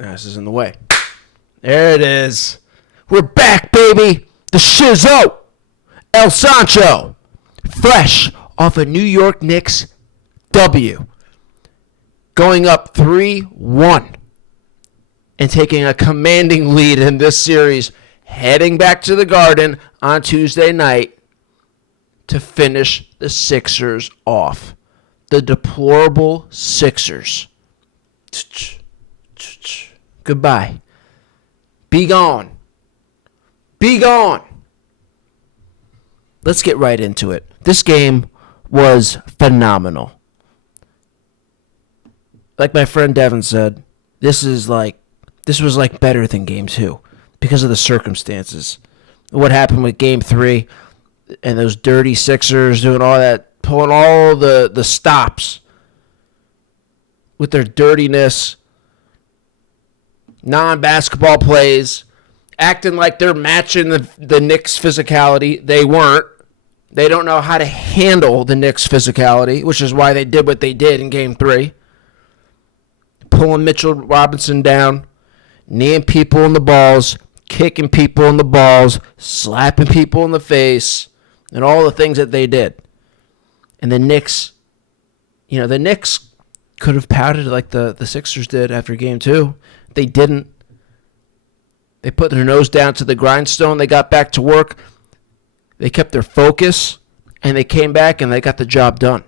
This is in the way. There it is. We're back, baby. The Shizow. El Sancho. Fresh off a New York Knicks W. Going up 3-1. And taking a commanding lead in this series. Heading back to the Garden on Tuesday night to finish the Sixers off. The deplorable Sixers. Goodbye. Be gone. Be gone. Let's get right into it. This game was phenomenal. Like my friend Devin said, this was like better than game 2 because of the circumstances. What happened with game 3 and those dirty Sixers doing all that, pulling all the stops with their dirtiness, non-basketball plays, acting like they're matching the Knicks' physicality. They weren't. They don't know how to handle the Knicks' physicality, which is why they did what they did in Game 3. Pulling Mitchell Robinson down, kneeing people in the balls, kicking people in the balls, slapping people in the face, and all the things that they did. And the Knicks, the Knicks could have pouted like the Sixers did after Game 2. They didn't. They put their nose down to the grindstone. They got back to work. They kept their focus, and they came back, and they got the job done.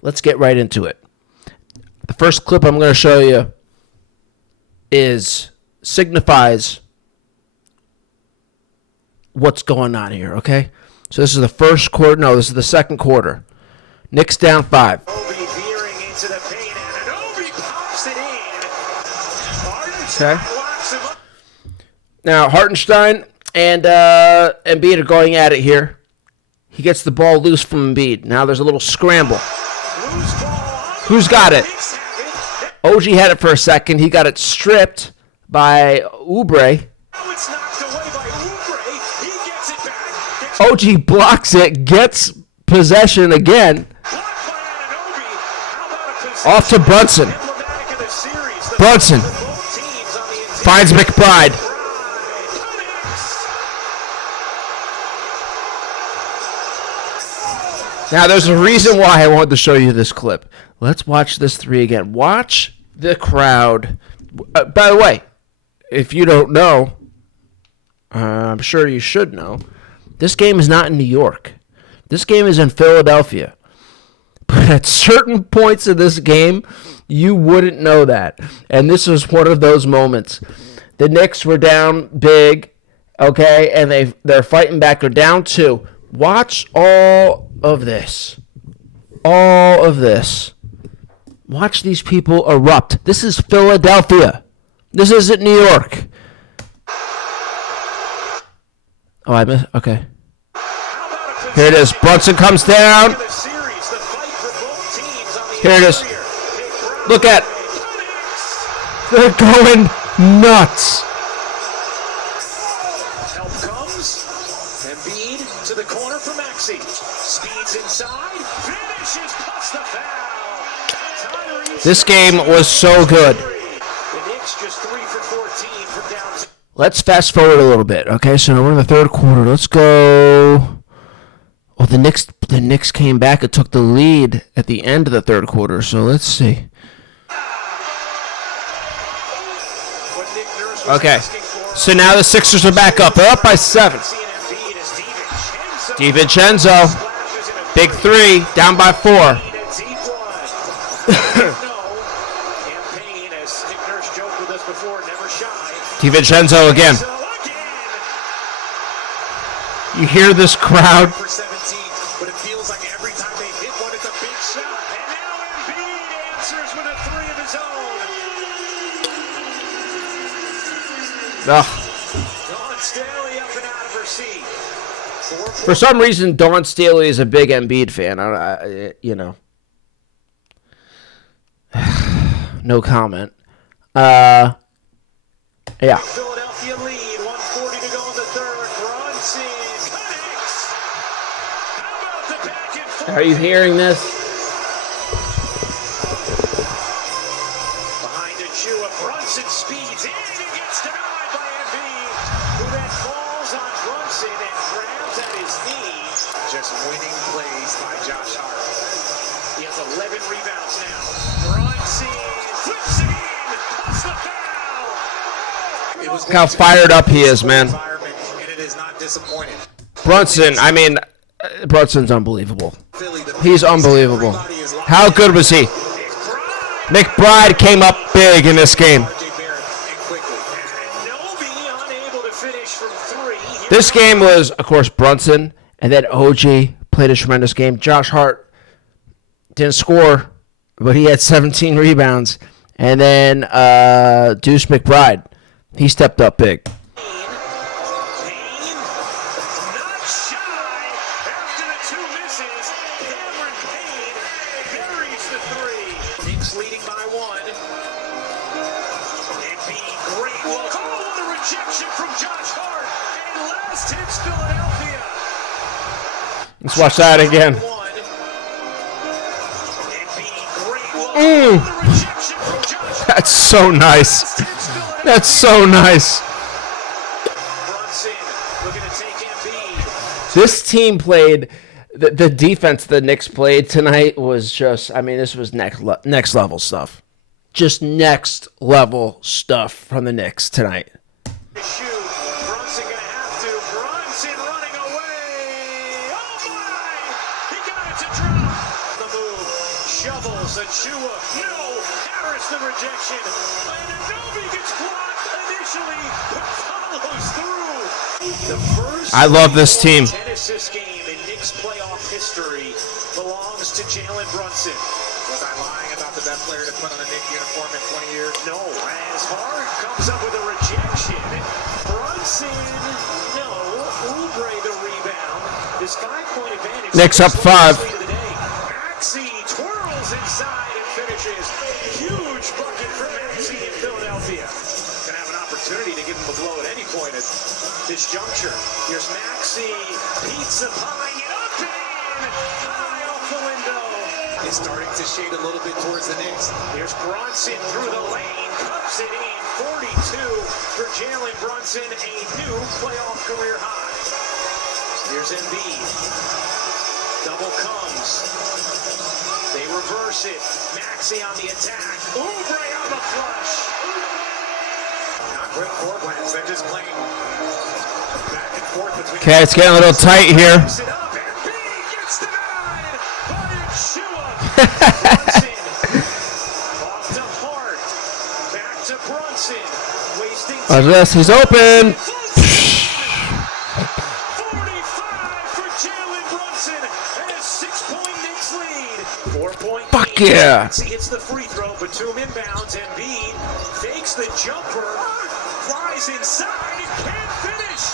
Let's get right into it. The first clip I'm going to show you signifies what's going on here, okay? So this is the first quarter. No, this is the second quarter. Knicks down 5. Okay. Now, Hartenstein and Embiid are going at it here. He gets the ball loose from Embiid. Now there's a little scramble. Who's got it? OG had it for a second. He got it stripped by Oubre. OG blocks it, gets possession again. Off to Brunson. Brunson finds McBride. Now, there's a reason why I wanted to show you this clip. Let's watch this 3 again. Watch the crowd. By the way, if you don't know, I'm sure you should know, this game is not in New York. This game is in Philadelphia. But at certain points of this game, you wouldn't know that. And this was one of those moments. The Knicks were down big, okay, and they're fighting back. They're down 2. Watch all of this. All of this. Watch these people erupt. This is Philadelphia. This isn't New York. Oh, I missed. Okay. Here it is. Brunson comes down. Here it is. Look at. They're going nuts. Help comes. Embiid to the corner for Maxey. Speeds inside. Finishes past the foul. This game was so good. The Knicks just 3 for 14 from down. Let's fast forward a little bit. Okay, so now we're in the third quarter. Let's go. Oh, the Knicks came back and took the lead at the end of the third quarter. So let's see. Okay, so now the Sixers are back up. They're up by 7. DiVincenzo, big 3, down by 4. DiVincenzo again. You hear this crowd? But it feels like every time they hit one, it's a big shot. And now Embiid answers with a 3 of his own. Dawn Staley up and out of her seat. For some reason, Dawn Staley is a big Embiid fan. No comment. Yeah. Philadelphia lead, 1:40 to go in the third. Brunson connects. How about the back and forth? Are you hearing this? Behind Look how fired up he is, man. And it is not disappointing. Brunson, I mean, Brunson's unbelievable. He's unbelievable. How good was he? McBride came up big in this game. This game was, of course, Brunson, and then OG played a tremendous game. Josh Hart didn't score, but he had 17 rebounds. And then Deuce McBride, he stepped up big. Knicks leading by one. Embiid, great look. Oh, what a rejection from Josh Hart. And last hits Philadelphia. Let's watch that again. Embiid, great look. Oh, what a rejection from Josh Hart. That's so nice. That's so nice. Brunson looking to take Embiid. This team played. The defense the Knicks played tonight was just, I mean, this was next level stuff. Just next level stuff from the Knicks tonight. Shoot. Brunson gonna have to. Brunson running away. Oh my! He got it to drop. The move. Shovels. Achua. No. Harris the rejection. And Anunoby gets blocked initially, but follows through. The first I love this team. 10-assist game in Knicks playoff history belongs to Jalen Brunson. Was I lying about the best player to put on a Knicks uniform in 20 years? No. As Hart comes up with a rejection. Brunson, no. Oubre the rebound. This 5-point advantage. Knicks up 5. Maxey twirls inside and finishes. Huge bucket for Maxey in Philadelphia. Gonna have an opportunity to give him a blow at any point at this juncture. Here's Maxey. Pizza pie it up and in. High off the window. It's starting to shade a little bit towards the Knicks. Here's Brunson through the lane. Cups it in. 42 for Jalen Brunson. A new playoff career high. Here's Embiid. Double comes. They reverse it. Maxey on the attack. Oubre on the flush. Not quick foreplans. They're just playing back and forth between. Okay, it's getting a little tight here. It up. Embiid gets denied by Achua. Brunson off to Hart. Back to Brunson. Wasting Watch this. He's open. 45 for Jalen Brunson and a 6-point Knicks lead. 4-point Fuck lead. yeah. He hits the free throw, but to him inbounds. Embiid fakes the jumper, flies inside, and can't finish.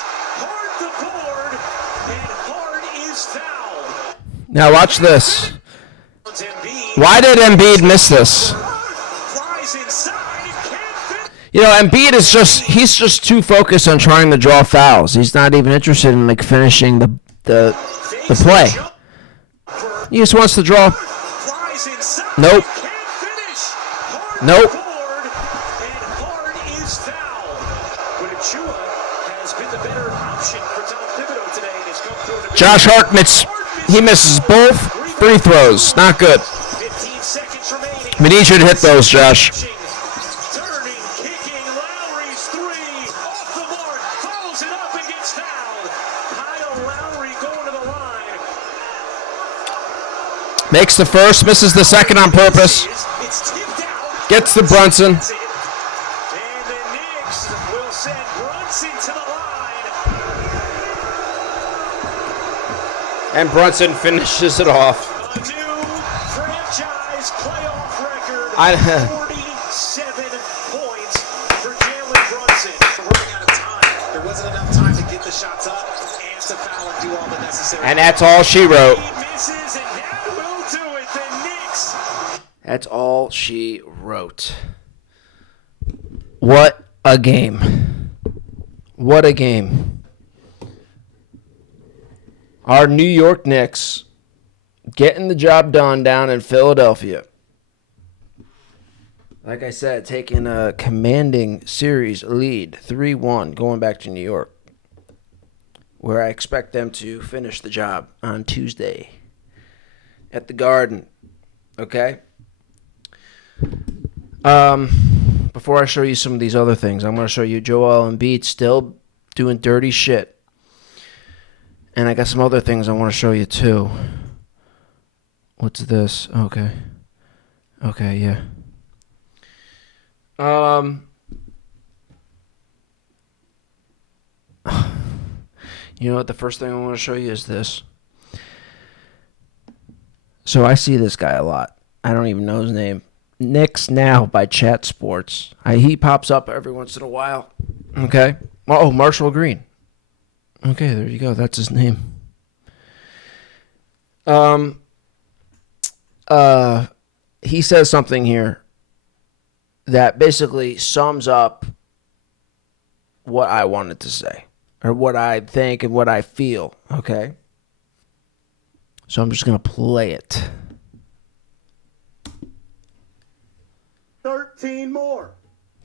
Hard the board, and Hard is fouled. Now watch this. Embiid Why did Embiid miss this? flies inside, and can't finish. You know, Embiid is he's just too focused on trying to draw fouls. He's not even interested in like finishing the play. He just wants to draw. Flies inside, Nope. can't finish. Hard Nope. the board, and Hard is fouled. But Achua has been the better option for Tom Thibodeau today and has come through to Josh Hart he misses both free throws. Not good. 15 seconds remaining. We need you to hit those, Josh. Turning, kicking, Lowry's three, off the mark, follows it up and gets fouled. Kyle Lowry going to the line. Makes the first, misses the second on purpose. It's tipped out. Gets the Brunson. And the Knicks will send Brunson to the line. And Brunson finishes it off. A new franchise playoff record. I- 47 points for Jalen Brunson. We're running out of time. There wasn't enough time to get the shots up and to foul and do all the necessary. And that's all she wrote. He misses, and that will do it. The Knicks. That's all she wrote. What a game. What a game. Our New York Knicks getting the job done down in Philadelphia. Like I said, taking a commanding series lead, 3-1, going back to New York, where I expect them to finish the job on Tuesday at the Garden. Okay? before I show you some of these other things, I'm going to show you Joel Embiid still doing dirty shit. And I got some other things I want to show you too. What's this? Okay. Okay, yeah. You know what? The first thing I want to show you is this. So I see this guy a lot. I don't even know his name. Knicks Now by Chat Sports. He pops up every once in a while. Okay. Oh, Marshall Green. Okay, there you go. That's his name. He says something here that basically sums up what I wanted to say, or what I think and what I feel, okay? So I'm just going to play it. 13 more.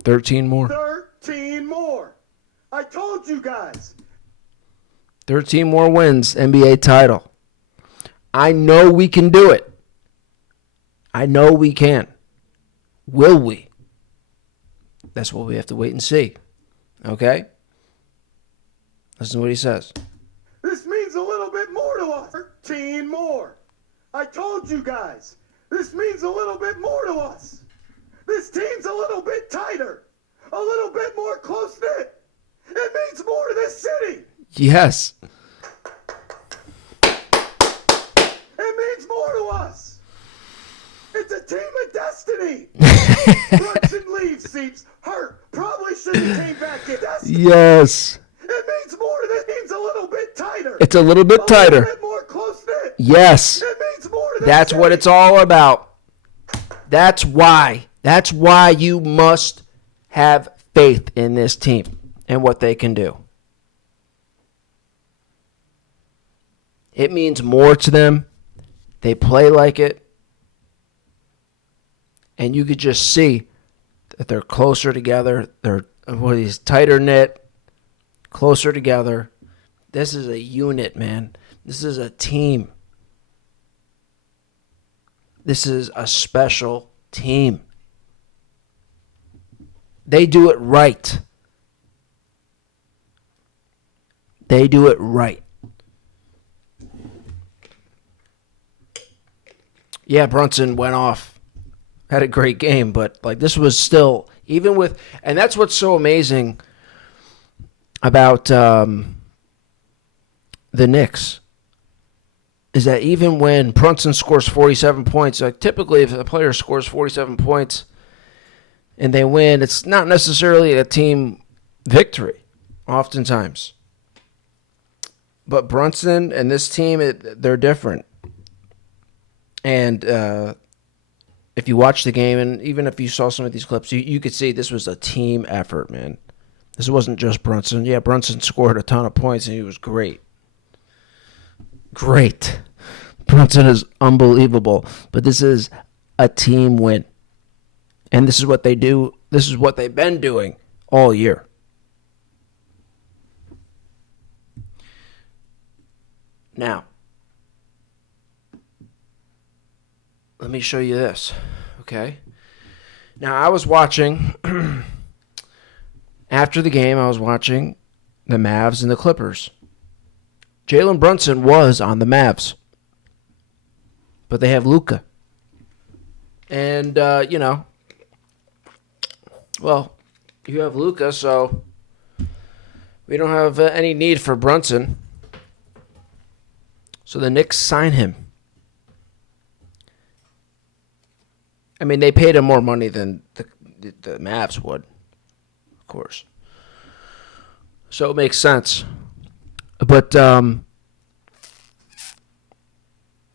13 more. 13 more. I told you guys. 13 more wins, NBA title. I know we can do it. I know we can. Will we? That's what we have to wait and see. Okay? Listen to what he says. This means a little bit more to us. 13 more. I told you guys. This means a little bit more to us. This team's a little bit tighter. A little bit more close-knit. It means more to this city. Yes. It means more to us. It's a team of destiny. Brunson leaves, seems hurt. Probably shouldn't have came back in. Destiny. Yes. It means more to this team's a little bit tighter. It's a little bit tighter. A little bit more close-knit. Yes. It means more to this That's city. what it's all about. That's why. That's why you must have faith in this team and what they can do. It means more to them. They play like it. And you could just see that they're closer together. They're tighter knit, closer together. This is a unit, man. This is a team. This is a special team. They do it right. They do it right. Yeah, Brunson went off. Had a great game, but like this was still, even with, and that's what's so amazing about the Knicks, is that even when Brunson scores 47 points, like typically if a player scores 47 points and they win, it's not necessarily a team victory, oftentimes. But Brunson and this team, they're different. And if you watch the game, and even if you saw some of these clips, you could see this was a team effort, man. This wasn't just Brunson. Yeah, Brunson scored a ton of points, and he was great. Great. Brunson is unbelievable. But this is a team win. And this is what they do. This is what they've been doing all year. Now, let me show you this, okay? Now, I was watching, after the game, I was watching the Mavs and the Clippers. Jalen Brunson was on the Mavs, but they have Luka. And, well, you have Luka, so we don't have any need for Brunson. So the Knicks sign him. I mean, they paid him more money than the Mavs would, of course. So it makes sense. But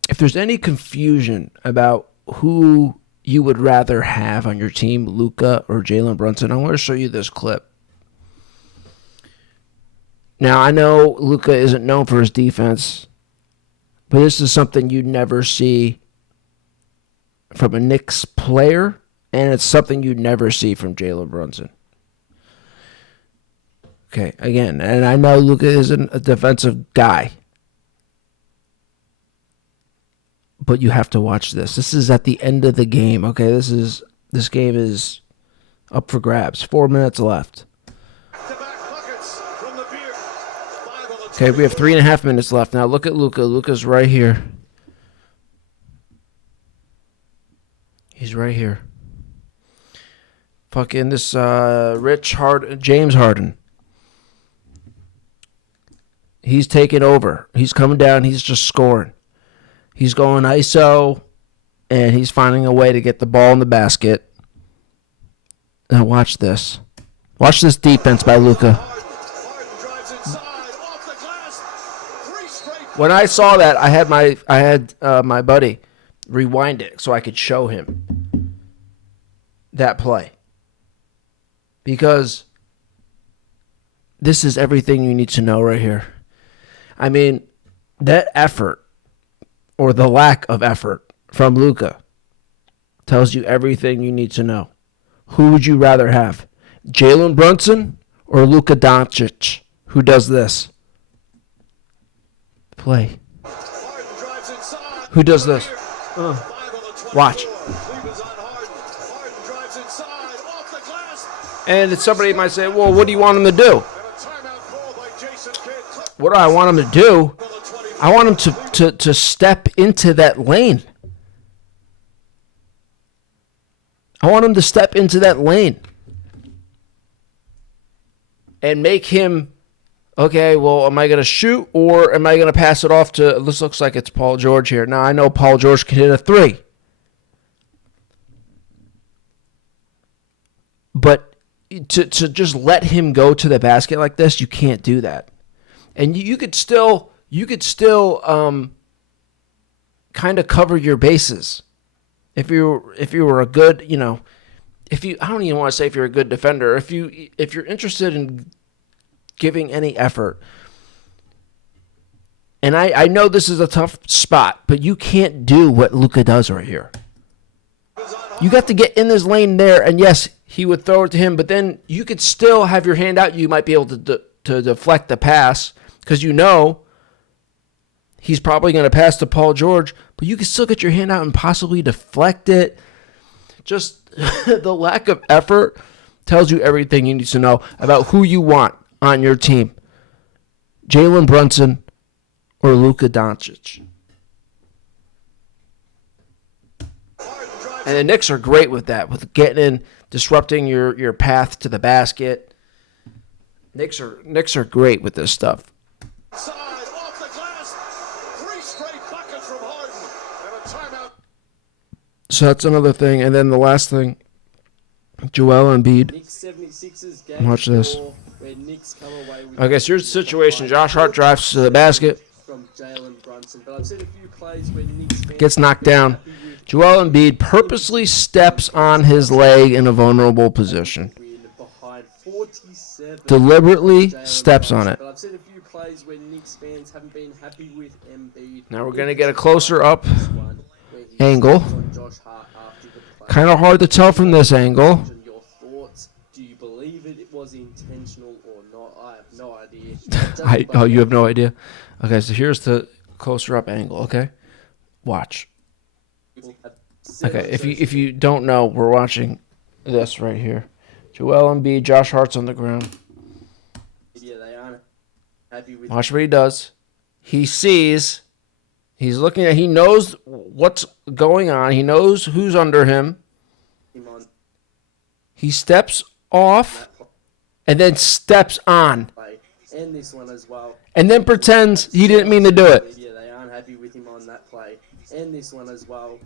if there's any confusion about who you would rather have on your team, Luka or Jalen Brunson, I want to show you this clip. Now, I know Luka isn't known for his defense, but this is something you never see from a Knicks player, and it's something you never see from Jalen Brunson. Okay, again, and I know Luka isn't a defensive guy, but you have to watch this. This is at the end of the game, okay? This game is Up for grabs. 4 minutes left. Okay, we have 3.5 minutes left. Now look at Luka. Luka's right here. He's right here. Fucking this James Harden. He's taking over. He's coming down. He's just scoring. He's going ISO, and he's finding a way to get the ball in the basket. Now watch this. Watch this defense by Luka. When I saw that, I had my buddy rewind it so I could show him that play. Because this is everything you need to know right here. I mean, that effort, or the lack of effort from Luka, tells you everything you need to know. Who would you rather have? Jalen Brunson or Luka Doncic? Who does this? Play. Who does this? Watch. And somebody might say, well, what do you want him to do? What do I want him to do? I want him to step into that lane. I want him to step into that lane. And make him, okay, well, am I going to shoot or am I going to pass it off to, this looks like it's Paul George here. Now, I know Paul George can hit a three. But to just let him go to the basket like this, you can't do that. And you could still kind of cover your bases if you were a good, I don't even want to say if you're a good defender. If you're interested in giving any effort, and I know this is a tough spot, but you can't do what Luka does right here. You got to get in this lane there, and yes, he would throw it to him, but then you could still have your hand out. You might be able to deflect the pass because he's probably going to pass to Paul George, but you can still get your hand out and possibly deflect it. Just the lack of effort tells you everything you need to know about who you want on your team. Jalen Brunson or Luka Doncic. And the Knicks are great with that, with getting in, disrupting your path to the basket. Knicks are great with this stuff. So that's another thing. And then the last thing, Joel Embiid. Watch this. Okay, so here's the situation. Josh Hart drives to the basket. Gets knocked down. Joel Embiid purposely steps on his leg in a vulnerable position. Deliberately steps on it. Now we're going to get a closer up angle. Kind of hard to tell from this angle. Do you believe it was intentional or not? I have no idea. You have no idea? Okay, so here's the closer up angle, okay? Watch. Okay, if you don't know, we're watching this right here. Joel Embiid, Josh Hart's on the ground. Watch what he does. He sees, he's looking at, he knows what's going on. He knows who's under him. He steps off and then steps on. And this one as well. And then pretends he didn't mean to do it. They aren't happy with him on that play. And this one as well.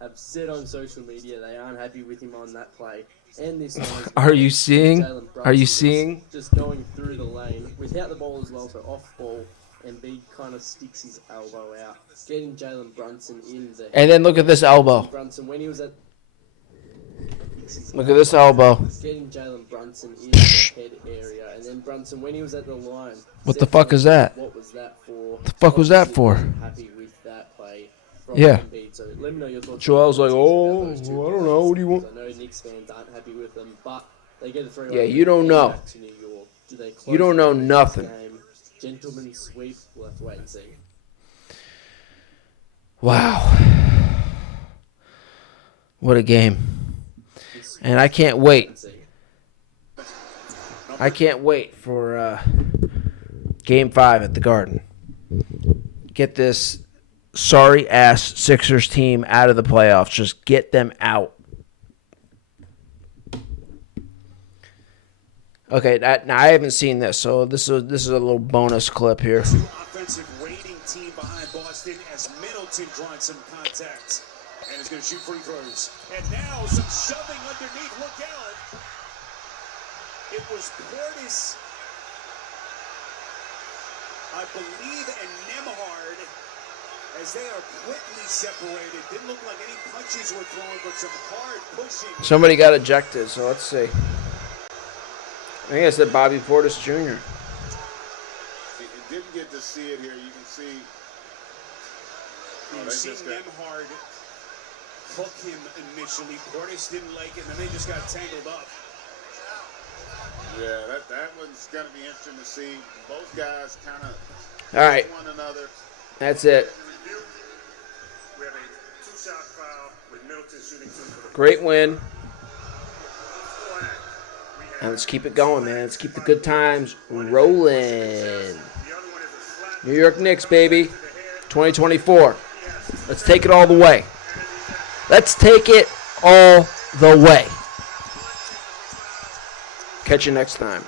Have said on social media they aren't happy with him on that play. And this one as well. Are you seeing? Are you seeing? Just going through the lane without the ball as well, so off ball. Embiid kind of sticks his elbow out, getting Jalen Brunson in there. And then look at this elbow. Brunson when he was at. Look at this elbow. Getting Jalen Brunson in the head area, and then Brunson when he was at the line. What the fuck is that? What was that for? The fuck was that for? Happy with that play from yeah. Embiid. So let me know your thoughts. Joel's like, oh, I don't know. What do you want? I know Knicks fans aren't happy with them, but they get a 3-1. Yeah, you don't know. You don't know nothing. Gentleman sweep. We'll have to wait and see. Wow. What a game. And I can't wait. I can't wait for Game 5 at the Garden. Get this sorry-ass Sixers team out of the playoffs. Just get them out. Okay, now I haven't seen this, so this is a little bonus clip here. Offensive rating team behind Boston as Middleton drawing some contact and is going to shoot free throws. And now some shoving underneath. Look out! It was Portis, I believe, and Nembhard as they are quickly separated. Didn't look like any punches were thrown, but some hard pushing. Somebody got ejected, so let's see. I think I said Bobby Portis Jr. You didn't get to see it here. You can see. You see Nembhard hook him initially. Portis didn't like it, and then they just got tangled up. Yeah, that one's going to be interesting to see. Both guys kind of All right, one another. that's it. We have a two-shot foul with Middleton shooting 2 for the Great win. And let's keep it going, man. Let's keep the good times rolling. New York Knicks, baby. 2024. Let's take it all the way. Let's take it all the way. Catch you next time.